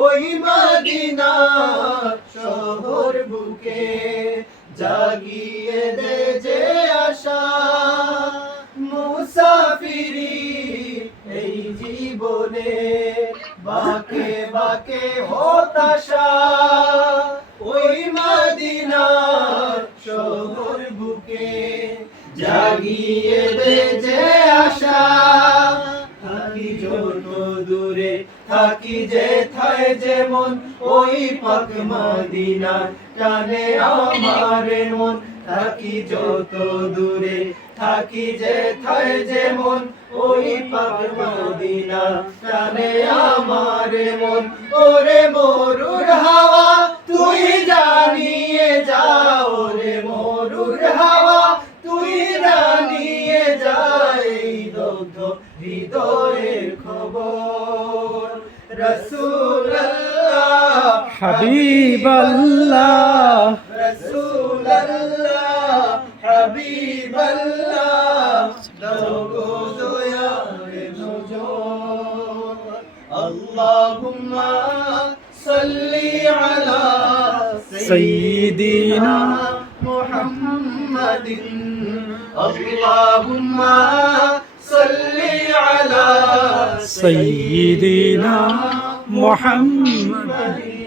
ওই মদিনা শহর বুকে জাগিয়ে দে যে আশা মুসাফিরি এই জীবনে বাকে বাকে হতাশা ওই মদিনা শহর বুকে জাগিয়ে দে যে আশা থাকি যত দূরে থাকি যেথায় যেমন ওই পাক মদিনা টানে আমার মন থাকি যত দূরে থাকি যেথায় যেমন ওই পাক মদিনা টানে আমার মন ওরে মরুর হাওয়া তুই জানিয়ে যা ওরে মরুর হাওয়া তুই জানিয়ে যা এই দগ্ধ হৃদয়ের খবর রাসূলুল্লাহ হাবিবাল্লাহ রাসূলুল্লাহ হাবিবাল্লাহ দাও গো দয়ারে নজর আল্লাহুম্মা সাল্লি আলা সাইয়্যিদিনা মুহাম্মাদিন আল্লাহুম্মা সাল্লি আলা সাইয়্যিদিনা মুহাম্মাদ